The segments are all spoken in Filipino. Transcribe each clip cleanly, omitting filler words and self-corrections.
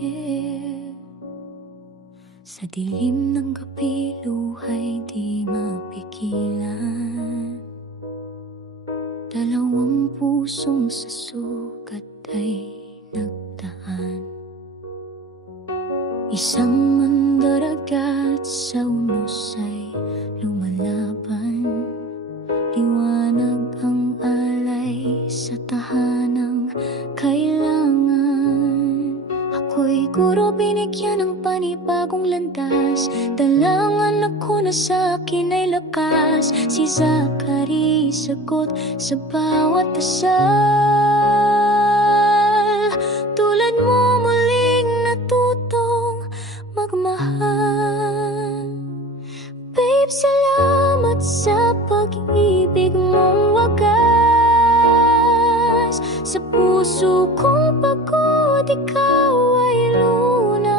Yeah. Sa dilim ng gabi, luha'y di mapigilan. Dalawang pusong sa sugat ay nagdaan. Isang mandaragat sa unos ay lumalaban. Liwanag ang alay sa tahanang kailangan. Ako'y guro binigyan ng panibagong landas. Dalangan ako na sa akin ay lakas. Si Zachary sagot sa bawat dasal. Tulad mo muling natutong magmahal. Babe, salamat sa pag-ibig mong wagas. Sa puso kong pagod, ikaw ay lunas.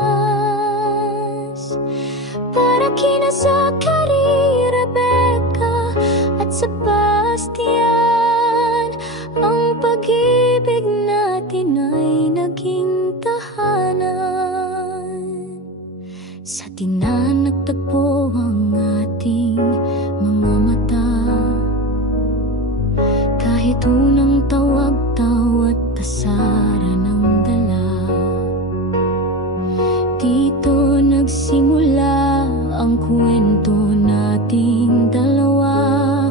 Para kina Zachary, Rebecca at Sebastian, ang pag-ibig natin ay naging tahanan. Sa tinan nagtagpo ang ating mga mata. Kahit unang tawag-tawat, tasara ng dala. Dito nagsimula ang kwento nating dalawa.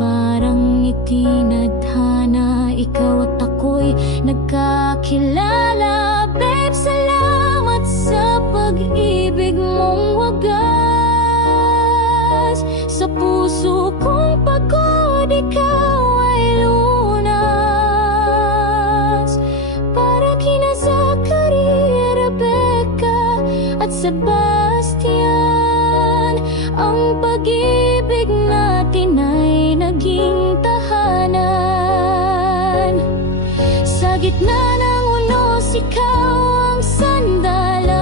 Parang itinadhana, ikaw at ako'y nagkakilala. Babe, salamat sa pag-ibig mong wagas. Sa puso kong pagod, ikaw ay lunas. Para kina Zachary, Rebecca at Sebastian, ang pag-ibig natin ay naging tahanan. Sa gitna ng unos, ikaw ang sandalan.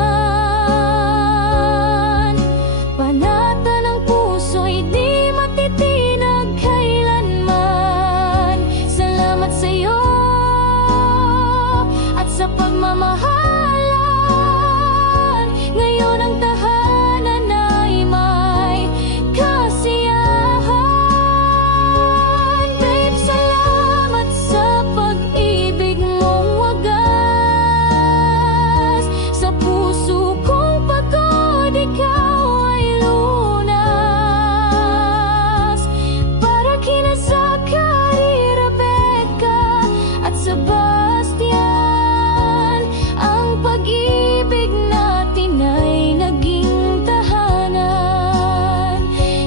Panata ng puso'y di matitinag kailanman. Salamat sa'yo at sa pagmamahalan. Ngayon ang tahanan ay may kasiyahan. Babe, salamat sa pag-ibig mong wagas. Sa puso kong pagod, ikaw ay lunas. Para kina Zachary, Rebecca at Sebastian, ang pag-ibig natin ay naging tahanan.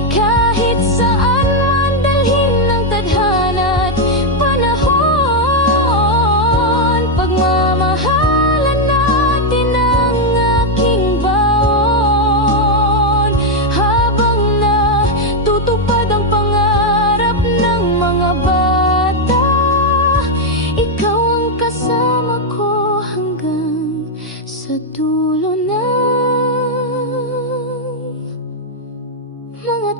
Kahit saan man dalhin ng tadhana't panahon, pagmamahalan natin ang aking baon. Habang natutupad ang pangarap ng mga bata, ikaw ang kasama ko hanggang sa dulo ng mga